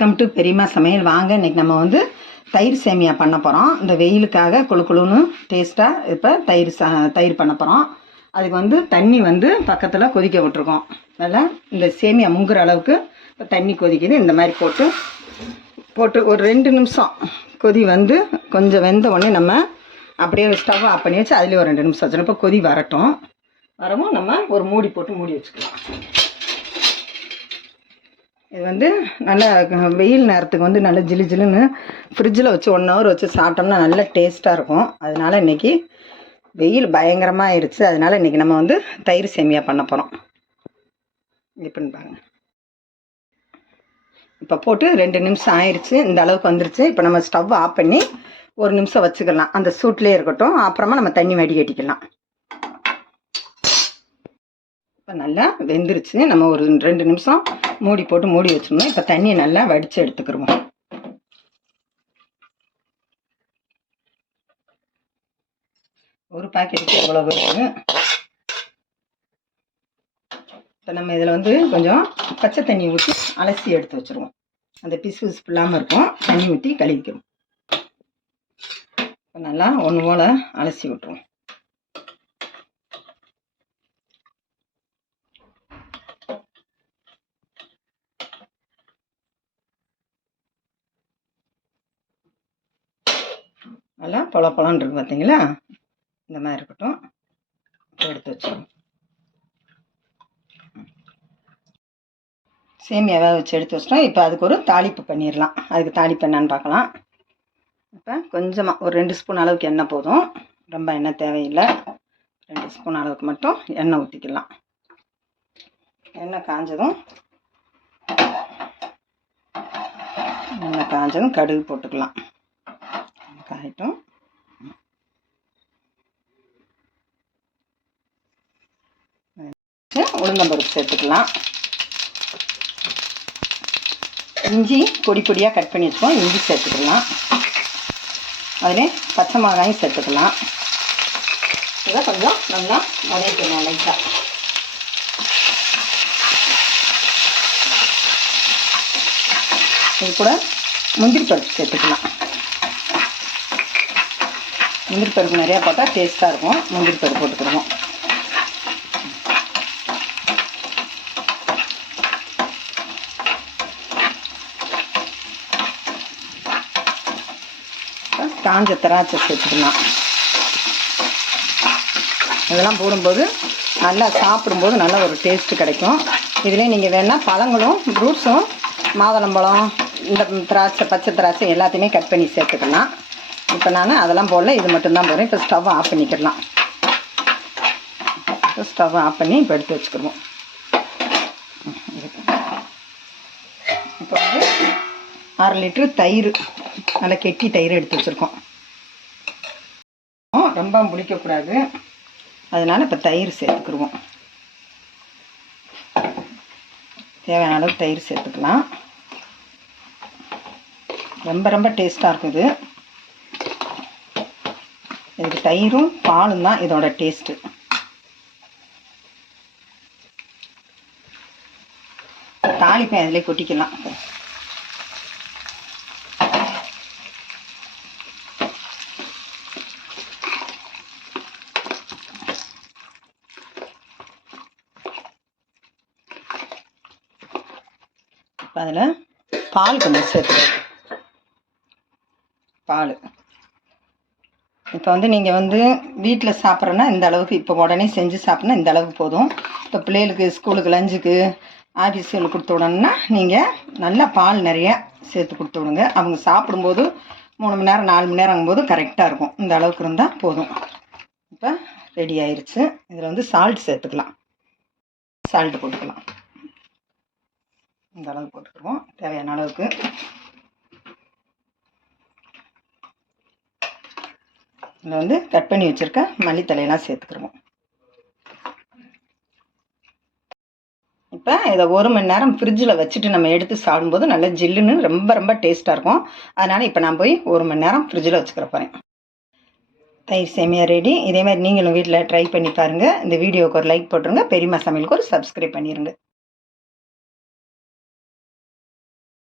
Welcome to பெரியம்மா சமையல். வாங்க இன்றைக்கி நம்ம வந்து தயிர் சேமியா பண்ண போகிறோம். இந்த வெயிலுக்காக குழுன்னு டேஸ்ட்டாக இப்போ தயிர் பண்ண போகிறோம். அதுக்கு வந்து தண்ணி வந்து பக்கத்தில் கொதிக்க விட்டுருக்கோம். நல்லா இந்த சேமியா முங்குற அளவுக்கு இப்போ தண்ணி கொதிக்குது. இந்த மாதிரி போட்டு ஒரு 2 நிமிஷம் கொதி வந்து கொஞ்சம் வெந்த உடனே நம்ம அப்படியே ஸ்டவ் ஆஃப் பண்ணி வச்சு அதுலேயே ஒரு 2 நிமிஷம் வச்சிடும். இப்போ கொதி வரவும் நம்ம ஒரு மூடி போட்டு மூடி வச்சுக்கலாம். இது வந்து நல்லா வெயில் நேரத்துக்கு வந்து நல்லா ஜில்லுன்னு ஃப்ரிட்ஜில் வச்சு 1 ஹவர் வச்சு சாப்பிட்டோம்னா நல்ல டேஸ்ட்டாக இருக்கும். அதனால் இன்றைக்கி வெயில் பயங்கரமாக ஆயிடுச்சு. அதனால் இன்றைக்கி நம்ம வந்து தயிர் சேமியா பண்ண போகிறோம். எப்படின்னு பாருங்கள். இப்போ போட்டு 2 நிமிஷம் ஆயிடுச்சு. இந்த அளவுக்கு வந்துருச்சு. இப்போ நம்ம ஸ்டவ் ஆஃப் பண்ணி 1 நிமிஷம் வச்சுக்கலாம். அந்த சூட்லேயே இருக்கட்டும். அப்புறமா நம்ம தண்ணி வடிகட்டிக்கலாம். இப்போ நல்லா வெந்துருச்சு. நம்ம ஒரு 2 நிமிஷம் மூடி போட்டு மூடி வச்சோம்னா இப்போ தண்ணியை நல்லா வடித்து எடுத்துக்கிடுவோம். ஒரு பாக்கெட்டுக்கு எவ்வளவு இருக்குது. இப்போ நம்ம இதில் வந்து கொஞ்சம் பச்சை தண்ணி ஊற்றி அலசி எடுத்து வச்சுருவோம். அந்த பிசு இல்லாமல் இருக்கும். தண்ணி ஊற்றி கழுவிக்கணும். இப்போ நல்லா ஒன்று போல் அலசி விட்டுருவோம். நல்லா பொலன்னு இருக்கு பார்த்தீங்களா? இந்த மாதிரி இருக்கட்டும். எடுத்து வச்சுருவோம். சேமியாவை வச்சு எடுத்து வச்சிட்டோம். இப்போ அதுக்கு ஒரு தாளிப்பு பண்ணிடலாம். அதுக்கு தாளிப்பு என்னன்னு பார்க்கலாம். இப்போ கொஞ்சமாக ஒரு 2 ஸ்பூன் அளவுக்கு எண்ணெய் போதும். ரொம்ப எண்ணெய் தேவையில்லை. 2 ஸ்பூன் அளவுக்கு மட்டும் எண்ணெய் ஊற்றிக்கலாம். எண்ணெய் காஞ்சதும் கடுகு போட்டுக்கலாம். காயட்டும். உளுந்தம்பருப்பு சேர்த்துக்கலாம். இஞ்சி பொடியாக கட் பண்ணி வச்சுக்கோம். இஞ்சி சேர்த்துக்கலாம். அதிலே பச்சை மிளகாயும் சேர்த்துக்கலாம். இதை கொஞ்சம் நல்லா வதக்கிக்கலாம் லைட்டாக. இது கூட முந்திரி பருப்பு சேர்த்துக்கலாம். முந்திரி பருப்பு நிறையா போட்டால் டேஸ்ட்டாக இருக்கும். முந்திரி பருப்பு போட்டுக்கிடுவோம். காஞ்ச திராட்சை சேர்த்துக்கலாம். இதெல்லாம் போடும்போது நல்லா சாப்பிடும்போது நல்ல ஒரு டேஸ்ட்டு கிடைக்கும். இதிலே நீங்கள் வேணால் பழங்களும் ஃப்ரூட்ஸும் மாதுளம்பழம் இந்த திராட்சை பச்சை திராட்சை எல்லாத்தையுமே கட் பண்ணி சேர்த்துக்கலாம். இப்போ நான் அதெல்லாம் போடல. இது மட்டும்தான் போடுறேன். இப்போ ஸ்டவ் ஆஃப் பண்ணிக்கலாம். ஸ்டவ் ஆஃப் பண்ணி இப்போ எடுத்து வச்சுக்கிடுவோம். இப்போ வந்து 1/2 லிட்டரு தயிர், நல்லா கெட்டி தயிர் எடுத்து வச்சுருக்கோம். ரொம்ப புளிக்கக்கூடாது. அதனால் இப்போ தயிர் சேர்த்துக்கிடுவோம். தேவையான அளவு தயிர் சேர்த்துக்கலாம். ரொம்ப டேஸ்ட்டாக இருக்குது. இதுக்கு தயிரும் பாலும் தான் இதோட டேஸ்ட்டு. தாளிப்பை அதிலே கொட்டிக்கலாம். இப்போ அதில் பால் கொஞ்சம் சேர்த்துக்கலாம். பால் இப்போ வந்து நீங்கள் வந்து வீட்டில் சாப்பிட்றோன்னா இந்த அளவுக்கு, இப்போ உடனே செஞ்சு சாப்பிட்னா இந்த அளவுக்கு போதும். இப்போ பிள்ளைகளுக்கு ஸ்கூலுக்கு லஞ்சுக்கு ஆஃபீஸுக்கு கொடுத்து விடணுன்னா நீங்கள் நல்லா பால் நிறையா சேர்த்து கொடுத்து விடுங்க. அவங்க சாப்பிடும்போது 3 மணி நேரம் 4 மணி நேரம் ஆகும்போது கரெக்டாக இருக்கும். இந்த அளவுக்கு இருந்தால் போதும். இப்போ ரெடி ஆயிடுச்சு. இதில் வந்து சால்ட் சேர்த்துக்கலாம். சால்ட்டு போட்டுக்கலாம். இந்த அளவுக்கு போட்டுக்குவோம். தேவையான அளவுக்கு. இதில் வந்து கட் பண்ணி வச்சுருக்க மல்லித்தலையெல்லாம் சேர்த்துக்கிடுவோம். இப்போ இதை 1 மணி நேரம் ஃப்ரிட்ஜில் வச்சுட்டு நம்ம எடுத்து சாப்பிடும்போது நல்லா ஜில்லுன்னு ரொம்ப டேஸ்ட்டாக இருக்கும். அதனால் இப்போ நான் போய் 1 மணி நேரம் ஃப்ரிட்ஜில் வச்சுக்கிற போகிறேன். தயிர் சேமியா ரெடி. இதே மாதிரி நீங்களும் வீட்டில் ட்ரை பண்ணி பாருங்கள். இந்த வீடியோவுக்கு ஒரு லைக் போட்டுருங்க. பெரியம்மா சமையலுக்கு ஒரு சப்ஸ்கிரைப் பண்ணிடுங்க.